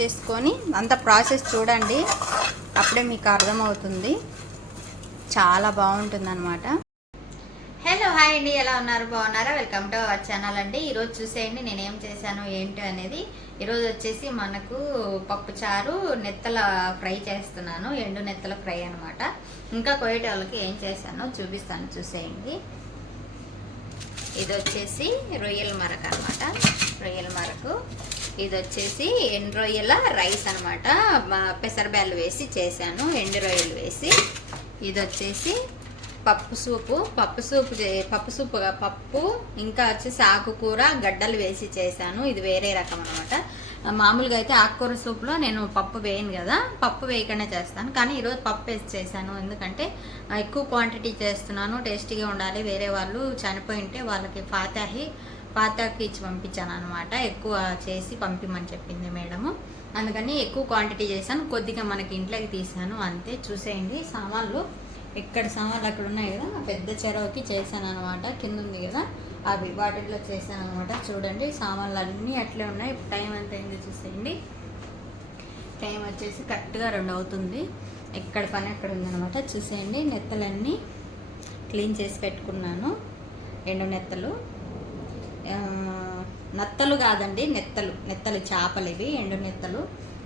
చేసుకొని అంత ప్రాసెస్ చూడండి, అప్పుడే మీకు అర్థమవుతుంది. చాలా బాగుంటుంది అనమాట. హలో హాయ్ అండి, ఎలా ఉన్నారు? బాగున్నారా? వెల్కమ్ టు అవర్ ఛానల్ అండి. ఈరోజు చూసేయండి నేను ఏం చేశాను ఏంటి అనేది. ఈరోజు వచ్చేసి మనకు పప్పుచారు నెత్తల ఫ్రై చేస్తున్నాను, ఎండు నెత్తల ఫ్రై అనమాట. ఇంకా కొయ్యటి వాళ్ళకి ఏం చేశానో చూపిస్తాను, చూసేయండి. ఇది వచ్చేసి రొయ్యల మరక అనమాట, రొయ్యల మరకు. ఇది వచ్చేసి ఎండు రొయ్యల రైస్ అనమాట, పెసరబ్యాలు వేసి చేశాను, ఎండు రొయ్యలు వేసి. ఇది వచ్చేసి పప్పు సూపు పప్పు ఇంకా వచ్చేసి ఆకుకూర గడ్డలు వేసి చేశాను. ఇది వేరే రకం అనమాట. మామూలుగా అయితే ఆకుకూర సూప్లో నేను పప్పు వేయను కదా, పప్పు వేయకుండా చేస్తాను. కానీ ఈరోజు పప్పు వేసి చేశాను, ఎందుకంటే ఎక్కువ క్వాంటిటీ చేస్తున్నాను, టేస్టీగా ఉండాలి. వేరే వాళ్ళు చనిపోయి ఉంటే వాళ్ళకి ఫాతాకి ఇచ్చి పంపించాను అనమాట. ఎక్కువ చేసి పంపిమని చెప్పింది మేడము, అందుకని ఎక్కువ క్వాంటిటీ చేశాను. కొద్దిగా మనకి ఇంట్లోకి తీసాను అంతే. చూసేయండి సామాన్లు, ఇక్కడ సామాన్లు అక్కడ ఉన్నాయి కదా, పెద్ద చెరువుకి చేశాను అనమాట. కింద ఉంది కదా, అవి వాటిల్లో చేశాను అనమాట. చూడండి సామాన్లు అన్నీ అట్లే ఉన్నాయి. టైం ఎంత అయింది చూసేయండి. టైం వచ్చేసి కరెక్ట్గా 2 అవుతుంది. ఎక్కడ పని ఎక్కడ ఉందనమాట. చూసేయండి, నెత్తలన్నీ క్లీన్ చేసి పెట్టుకున్నాను. ఎండు నెత్తలు, నత్తలు కాదండి, నెత్తలు చేపలు ఇవి, ఎండు నెత్తలు.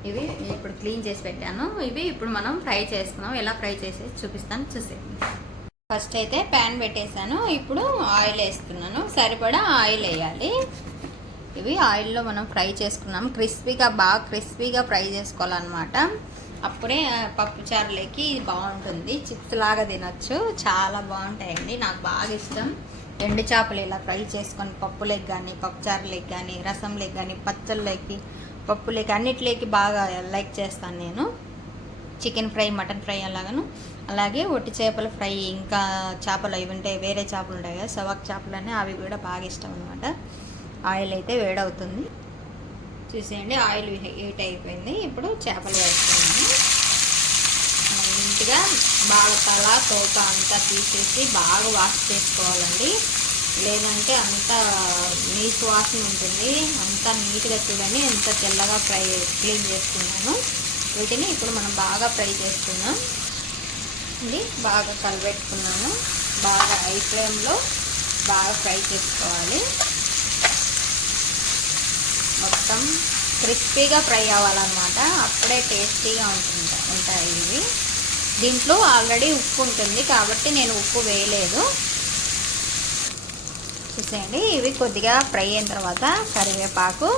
ఇవి ఇప్పుడు క్లీన్ చేసి పెట్టాను. ఇవి ఇప్పుడు మనం ఫ్రై చేసుకున్నాం. ఎలా ఫ్రై చేసేసి చూపిస్తాను, చూసేయండి. ఫస్ట్ అయితే ప్యాన్ పెట్టేశాను. ఇప్పుడు ఆయిల్ వేస్తున్నాను, సరిపడా ఆయిల్ వేయాలి. ఇవి ఆయిల్లో మనం ఫ్రై చేసుకున్నాం. బాగా క్రిస్పీగా ఫ్రై చేసుకోవాలన్నమాట. అప్పుడే పప్పుచారులోకి బాగుంటుంది. చిప్స్ లాగా తినొచ్చు, చాలా బాగుంటాయండి. నాకు బాగా ఇష్టం ఎండు చేపలు ఇలా ఫ్రై చేసుకొని పప్పులోకి కానీ, పప్పుచారులోకి కానీ, రసంలోకి కానీ, పచ్చళ్ళకి, పప్పులేకి, అన్నిటిలోకి బాగా లైక్ చేస్తాను నేను. చికెన్ ఫ్రై, మటన్ ఫ్రై అలాగే ఒట్టి చేపల ఫ్రై, ఇంకా చేపలు అవి ఉంటాయి, వేరే చేపలు ఉంటాయి కదా, సవాక్ చేపలు అని, అవి కూడా బాగా ఇష్టం అనమాట. ఆయిల్ అయితే వేడవుతుంది. చూసేయండి, ఆయిల్ హీట్ అయిపోయింది. ఇప్పుడు చేపలు వేస్తున్నాను. నీట్గా బాగా తల తోక అంతా తీసేసి బాగా వాష్ చేసుకోవాలండి, లేదంటే అంతా నీసు వాసన ఉంటుంది. అంతా నీట్గా చూడండి, ఎంత తెల్లగా క్లీన్ చేసుకున్నాను. వీటిని ఇప్పుడు మనం బాగా ఫ్రై చేసుకున్నాం అండి. బాగా కలిపెట్టుకున్నాను. బాగా హై ఫ్లేమ్లో బాగా ఫ్రై చేసుకోవాలి. మొత్తం క్రిస్పీగా ఫ్రై అవ్వాలన్నమాట, అప్పుడే టేస్టీగా ఉంటాయి ఇవి. దీంట్లో ఆల్రెడీ ఉప్పు ఉంటుంది కాబట్టి నేను ఉప్పు వేయలేదు. చూసేయండి, ఇవి కొద్దిగా ఫ్రై అయిన తర్వాత కరివేపాకు,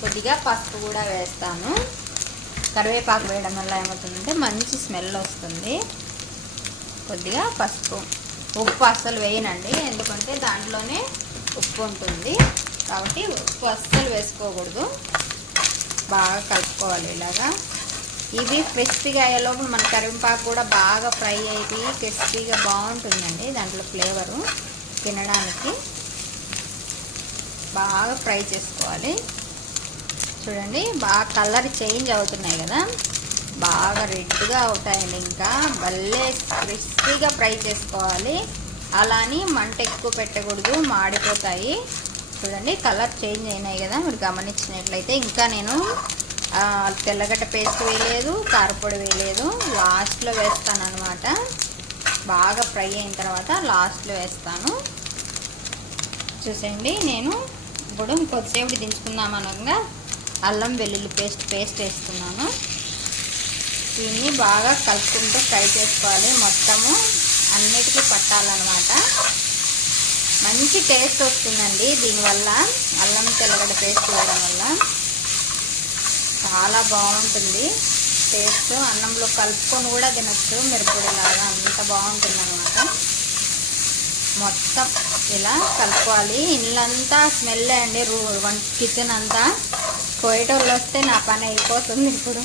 కొద్దిగా పసుపు కూడా వేస్తాను. కరివేపాకు వేయడం వల్ల ఏమవుతుందంటే మంచి స్మెల్ వస్తుంది. కొద్దిగా పసుపు, ఉప్పు అస్సలు వేయనండి, ఎందుకంటే దాంట్లోనే ఉప్పు ఉంటుంది కాబట్టి ఉప్పు అస్సలు వేసుకోకూడదు. బాగా కలుపుకోవాలి ఇలాగా. ఇవి క్రిస్పీగా అయ్యేలోపు మన కరివేపాకు కూడా బాగా ఫ్రై అయ్యి క్రిస్పీగా బాగుంటుందండి. దాంట్లో ఫ్లేవరు తినడానికి బాగా ఫ్రై చేసుకోవాలి. చూడండి, బాగా కలర్ చేంజ్ అవుతున్నాయి కదా, బాగా రెడ్గా అవుతాయండి. ఇంకా భలే క్రిస్పీగా ఫ్రై చేసుకోవాలి. అలాని మంట ఎక్కువ పెట్టకూడదు, మాడిపోతాయి. చూడండి, కలర్ చేంజ్ అయినాయి కదా మీరు గమనించినట్లయితే. ఇంకా నేను తెల్లగడ్డ పేస్ట్ వేయలేదు, కారపొడి వేయలేదు, లాస్ట్లో వేస్తాను అనమాట. బాగా ఫ్రై అయిన తర్వాత లాస్ట్లో వేస్తాను. చూసేయండి, నేను ఇప్పుడు కొద్దిసేపు దించుకుందాం అనగా అల్లం వెల్లుల్లి పేస్ట్ వేస్తున్నాను. దీన్ని బాగా కలుపుకుంటూ ఫ్రై చేసుకోవాలి. మొత్తము అన్నిటికీ పట్టాలన్నమాట. మంచి టేస్ట్ వస్తుందండి దీనివల్ల, అల్లం తెల్లగడ్డ పేస్ట్ వేయడం వల్ల చాలా బాగుంటుంది టేస్ట్. అన్నంలో కలుపుకొని కూడా తినచ్చు, మిరపొడిలాగా, అంత బాగుంటుంది అనమాట. మొత్తం ఇలా కలుపుకోవాలి. ఇల్లంతా స్మెల్ అండి, కిచెన్ అంతా. కోయటోళ్ళు వస్తే నా పని అయిపోతుంది. ఇప్పుడు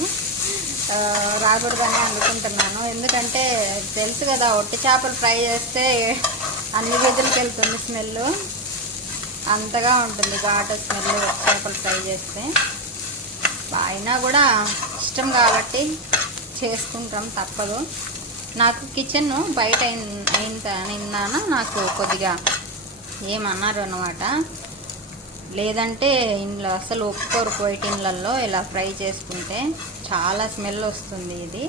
రాకూడదని అనుకుంటున్నాను, ఎందుకంటే తెలుసు కదా, ఒట్టి చేపలు ఫ్రై చేస్తే అన్ని గదులకి వెళ్తుంది స్మెల్, అంతగా ఉంటుంది ఘాటు స్మెల్ ఒట్టి చేపలు ఫ్రై చేస్తే. అయినా కూడా ఇష్టం కాబట్టి చేసుకుంటాం, తప్పదు. నాకు కిచెన్ బయట నిన్నాను, నాకు కొద్దిగా ఏమన్నారు అన్నమాట. లేదంటే ఇంట్లో అసలు ఒప్పుకోరు పొయ్యిటిన్లలో ఇలా ఫ్రై చేసుకుంటే చాలా స్మెల్ వస్తుంది. ఇది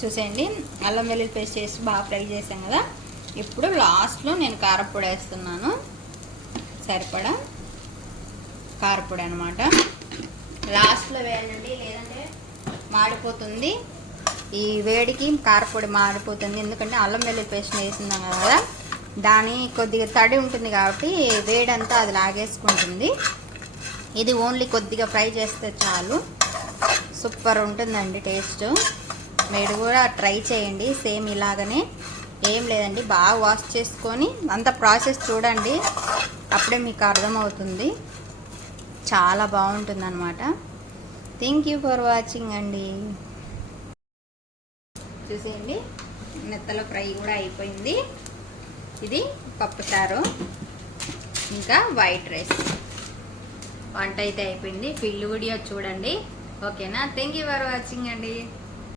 చూసేయండి, అల్లం వెల్లుల్లి పేస్ట్ చేసి బాగా ఫ్రై చేసాం కదా. ఇప్పుడు లాస్ట్లో నేను కారపొడి వేస్తున్నాను, సరిపడా కారపొడి అనమాట. లాస్ట్లో వేయండి, లేదంటే మాడిపోతుంది. ఈ వేడికి కారపొడి మాడిపోతుంది, ఎందుకంటే అల్లం వెల్లుల్లి పేస్ట్ వేసిందాం కదా, దాని కొద్దిగా తడి ఉంటుంది కాబట్టి వేడంతా అది లాగేసుకుంటుంది. ఇది ఓన్లీ కొద్దిగా ఫ్రై చేస్తే చాలు, సూపర్ ఉంటుందండి టేస్ట్. మీరు కూడా ట్రై చేయండి సేమ్ ఇలాగనే. ఏం లేదండి, బాగా వాష్ చేసుకొని అంత ప్రాసెస్ చూడండి, అప్పుడే మీకు అర్థమవుతుంది. చాలా బాగుంటుంది అనమాట. థ్యాంక్ యూ ఫర్ వాచింగ్ అండి. చూసేయండి, నెత్తల ఫ్రై కూడా అయిపోయింది. ఇది పప్పుచారు ఇంకా వైట్ రైస్ వంట అయితే అయిపోయింది. ఫుల్ వీడియో చూడండి, ఓకేనా? థ్యాంక్ యూ ఫర్ వాచింగ్ అండి.